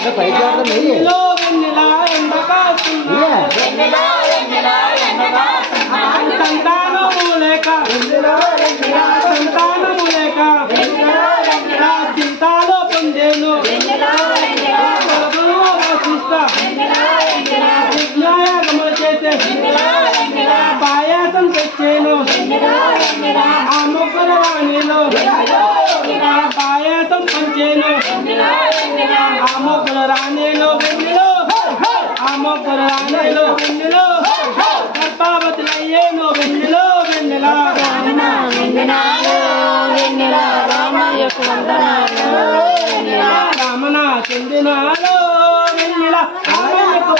ke baik ya kan iya Yeah. मग रानी रो बिलो पावत राइ no below वृंदा राम ना बंदा रानी रामनाथ सिंधनालो बंदा राम